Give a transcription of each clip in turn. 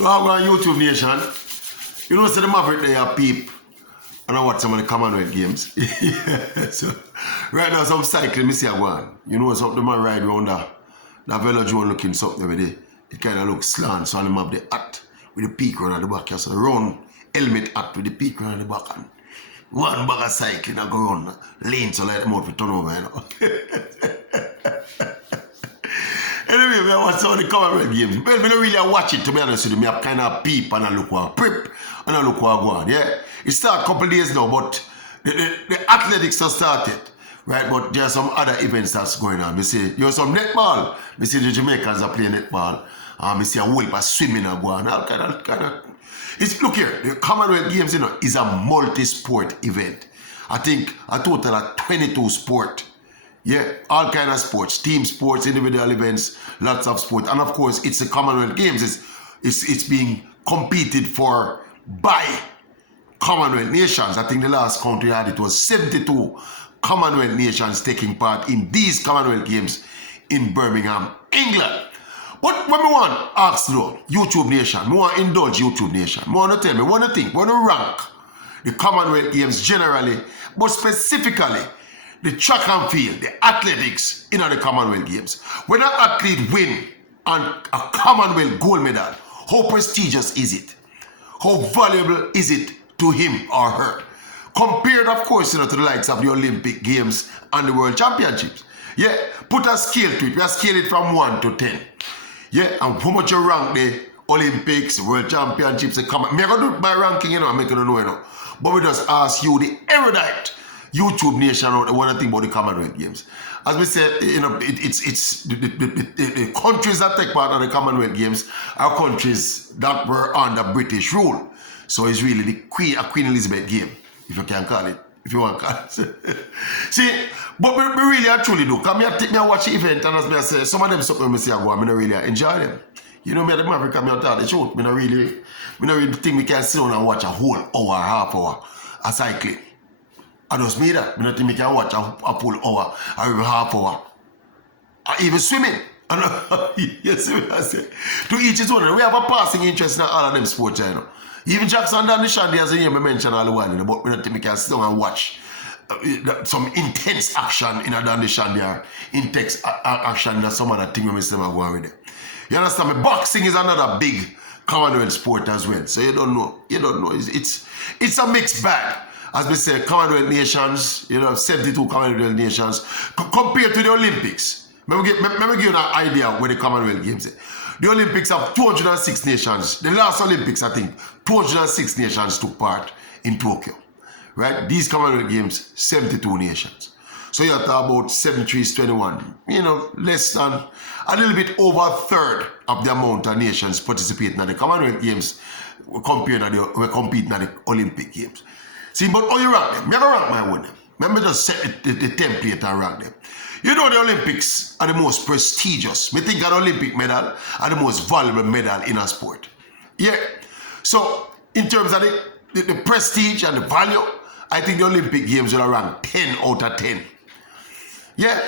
Well, on YouTube Nation, you know, so the Maverick they are peep and I watch some of the Commonwealth games. Yeah, so right now some cycling, me see a one. You know, some of them ride around that velodrome looking something over there. It kind of looks slant, so them have the hat with the peak run at the back. So round helmet hat with the peak run at the back. And one bag of cycling I go run lane so like them out for turn over, you know. Anyway, I watch some of the Commonwealth games. Well, I don't really watch it, to be honest with you. I kind of peep and I look what prep and I look what go on. Yeah, it started a couple of days now, but the athletics have started, right? But there are some other events that's going on. I see, you know, some netball. I see the Jamaicans are playing netball. I see a whole heap of swimming and go on. All kind of. It's, look here, the Commonwealth Games, you know, is a multi-sport event. I think a total of 22 sport. Yeah, all kind of sports, team sports, individual events, lots of sport. And of course, it's the Commonwealth Games. It's being competed for by Commonwealth nations. I think the last count we had, it was 72 Commonwealth nations taking part in these Commonwealth Games in Birmingham, England. But when we want to ask though, YouTube Nation, we want to indulge YouTube Nation. We want to tell me, we want to think, we want to rank the Commonwealth Games generally, but specifically the track and field, the athletics in the Commonwealth Games. When an athlete win a Commonwealth gold medal, how prestigious is it? How valuable is it to him or her? Compared, of course, you know, to the likes of the Olympic Games and the World Championships. Yeah, put a scale to it. We have scaled it from 1 to 10. Yeah, and how much you rank the Olympics, World Championships, the I'm going to do my ranking, you know, I'm making it know, you know. But we just ask you, the erudite YouTube Nation, what I think about the Commonwealth Games. As we said, you know, it's the countries that take part in the Commonwealth Games are countries that were under British rule. So it's really the Queen Elizabeth game, if you can call it, if you want to call it. See, but we really actually do. Come here, take me and watch the event, and as I say, some of them something I see I go, I don't really enjoy them. You know me, the Maverick, come here, tell the truth. I don't really think we can sit down and watch a whole hour, half hour of cycling. I just made that. I don't think we can watch a full hour or even half hour. Or even swimming. Yes, I say. To each his own. We have a passing interest in all of them sports, you know. Even Jackson down the Shandy as a year, I mentioned all the while, you know, but I don't think we can sit down and watch some intense action in a down the Shandy or intense action in some other thing when we say I'm going with it. You understand me? Boxing is another big Commonwealth sport as well. So you don't know. It's a mixed bag. As we say, Commonwealth nations, you know, 72 Commonwealth nations, compared to the Olympics. Let me give you an idea where the Commonwealth Games are. The Olympics have 206 nations. The last Olympics, I think, 206 nations took part in Tokyo. Right? These Commonwealth Games, 72 nations. So you have to about 73 is 21. You know, less than, a little bit over a third of the amount of nations participating in the Commonwealth Games compared to we're competing at the Olympic Games. See, but how you rank them? Never rank my one. Let me just set the template and rank them. You know the Olympics are the most prestigious. Me think an Olympic medal are the most valuable medal in a sport. Yeah. So, in terms of the prestige and the value, I think the Olympic Games will rank 10 out of 10. Yeah.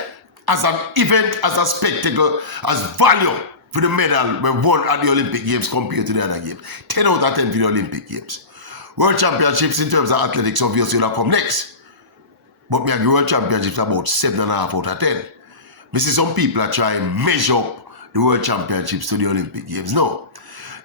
As an event, as a spectacle, as value for the medal when won at the Olympic Games compared to the other games. 10 out of 10 for the Olympic Games. World Championships in terms of athletics obviously will come next. But me agree World Championships about 7.5 out of 10. We see some people are trying to measure up the World Championships to the Olympic Games. No.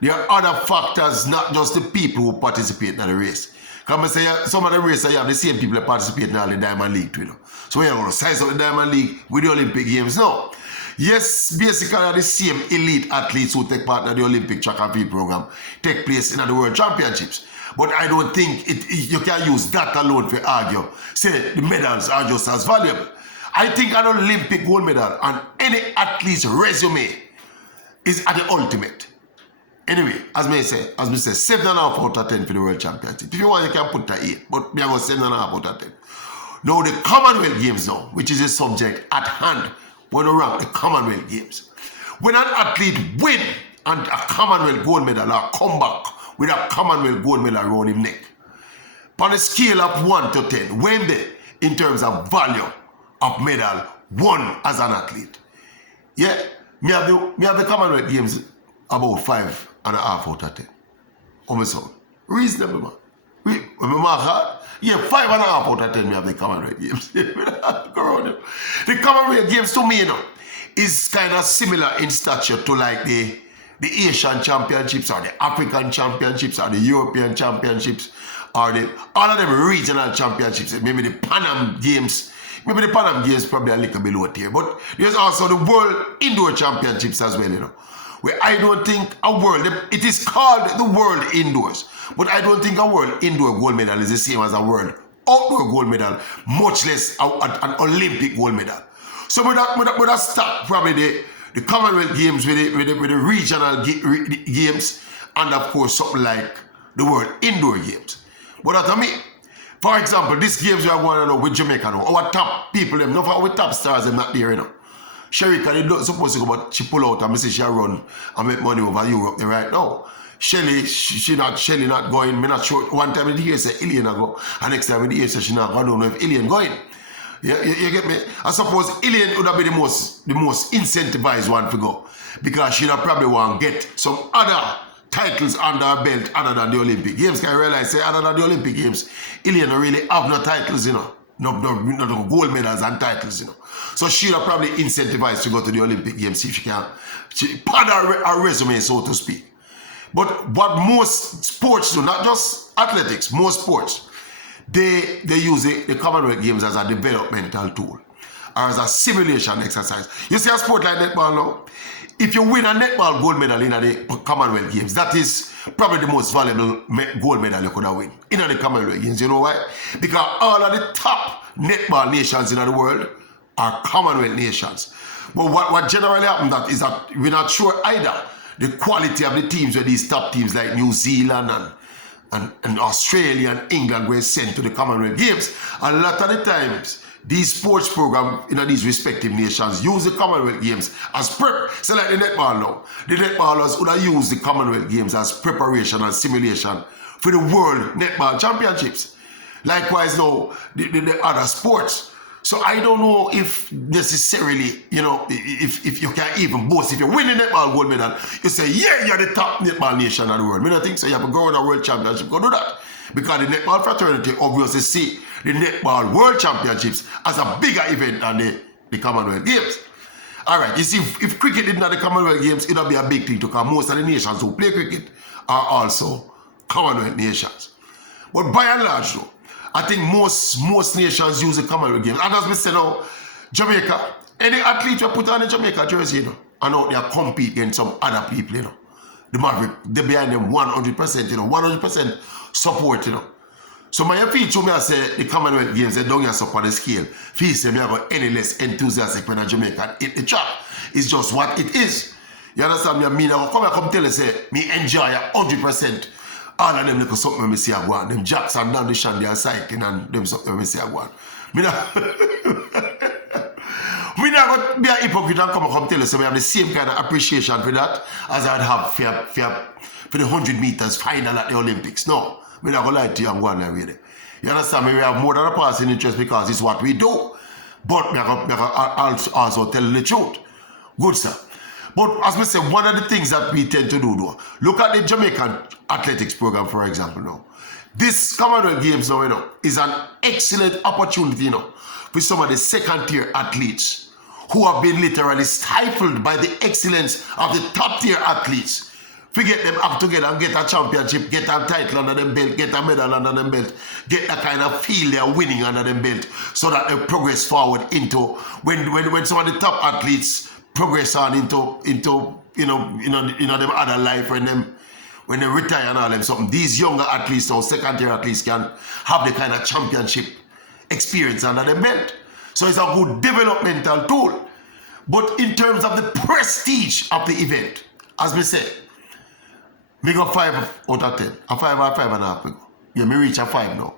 There are other factors, not just the people who participate in the race. Come and say some of the races you have the same people that participate in all the Diamond League too. You know? So we are going to size up the Diamond League with the Olympic Games. No. Yes, basically the same elite athletes who take part in the Olympic track and field program take place in the World Championships. But I don't think you can use that alone to argue. Say the medals are just as valuable. I think an Olympic gold medal on any athlete's resume is at the ultimate. Anyway, as we say, 7.5 out of 10 for the World Championship. If you want, you can put that 8, but we have 7.5 out of 10. Now the Commonwealth Games now, which is a subject at hand, when we rank the Commonwealth Games. When an athlete win and a Commonwealth gold medal or come back with a Commonwealth gold medal around his neck, on a scale of 1 to 10, when they, in terms of value, of medal won as an athlete. Yeah, me have the Commonwealth Games about 5.5 out of 10. Oh, my son. Reasonable, man. When my mark hard, yeah, 5.5 out of 10 me have the Commonwealth Games. The Commonwealth Games to me, is kind of similar in stature to like the Asian Championships or the African Championships or the European Championships or all of them regional championships, maybe the Pan Am Games. Maybe the Pan Am Games probably a little below tier, but there's also the World Indoor Championships as well, where I don't think it is called the World Indoors, but I don't think a World Indoor gold medal is the same as a World Outdoor gold medal, much less an Olympic gold medal. So with that start probably the Commonwealth Games with the regional games, and of course something like the World Indoor Games. But that me, for example, these games we are going on with Jamaica now, our top people, them, not our top stars, them not there, Sherika, they not supposed to go, but she pull out and say she run and make money over Europe right now. Shelly not going. Me not sure. One time in the year say Ilian go, and next time in the year say she not going. I don't know if Ilian going. Yeah, you get me? I suppose Ilian would have been the most incentivized one to go, because she'd have probably want to get some other titles under her belt other than the Olympic Games. Can I realize, say, other than the Olympic Games, Ilian don't really have no titles, no gold medals and titles, So she'd have probably incentivized to go to the Olympic Games, see if she can pad her resume, so to speak. But what most sports do, not just athletics, most sports, they use the Commonwealth Games as a developmental tool or as a simulation exercise. You see a sport like netball now? If you win a netball gold medal in the Commonwealth Games, that is probably the most valuable gold medal you could have win in the Commonwealth Games. You know why? Because all of the top netball nations in the world are Commonwealth nations. But what generally happens is that we're not sure either the quality of the teams where these top teams like New Zealand and Australia and England were sent to the Commonwealth Games. A lot of the times, these sports programs in these respective nations use the Commonwealth Games as prep. So like the netball now. The netballers would have used the Commonwealth Games as preparation and simulation for the World Netball Championships. Likewise now, the other sports. So I don't know if necessarily, if you can even boast. If you win the netball gold medal, you say, yeah, you're the top netball nation in the world. I don't think so. You have to go on a world championship, go do that. Because the netball fraternity obviously see the netball world championships as a bigger event than the Commonwealth Games. All right, you see, if cricket didn't have the Commonwealth Games, it would be a big thing to come. Most of the nations who play cricket are also Commonwealth nations. But by and large, though, I think most nations use the Commonwealth Games. And as we say now, Jamaica, any athlete you put on a Jamaica jersey, and out there compete against some other people, the Maverick, they're behind them 100%, 100% support, So my feed to me, I say the Commonwealth Games, they don't get up on the scale. Feel say me have any less enthusiastic when a Jamaican hit the track. It's just what it is. You understand me? I mean, I come tell you, say, me enjoy 100%. All of them look something when me see a go on. Them Jackson down the Shandy are cycling and them something when me see a go on. Me not going to be a hypocrite and come tell you, so we have the same kind of appreciation for that as I'd have for the 100 meters final at the Olympics. No, me not going to lie to you and go on that way. You understand me? We have more than a passing interest because it's what we do. But me also tell the truth. Good, sir. But as I say, one of the things that we tend to do, though, look at the Jamaican athletics program, for example, now. This Commonwealth Games now, is an excellent opportunity, for some of the second-tier athletes who have been literally stifled by the excellence of the top-tier athletes. To get them up together and get a championship, get a title under them belt, get a medal under them belt, get that kind of feel they're winning under them belt, so that they progress forward into when some of the top athletes progress on into them other life when they retire and all them something. These younger athletes or second-tier athletes can have the kind of championship experience under them belt. So it's a good developmental tool. But in terms of the prestige of the event, as we say, me go 5 out of 10. A 5 or 5.5. Yeah, me reach a 5 now.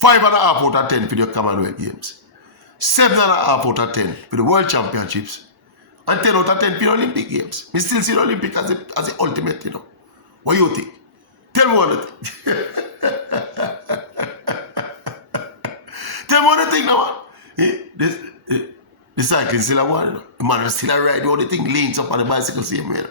5.5 out of 10 for the Commonwealth Games. 7.5 out of 10 for the World Championships. And 10 out of 10 for the Olympic Games. Me still see the Olympic as the ultimate, What do you think? Tell me what you think. Tell me what you think now, man. The cycling still a one. The man still a ride. All the thing leans up on the bicycle same way.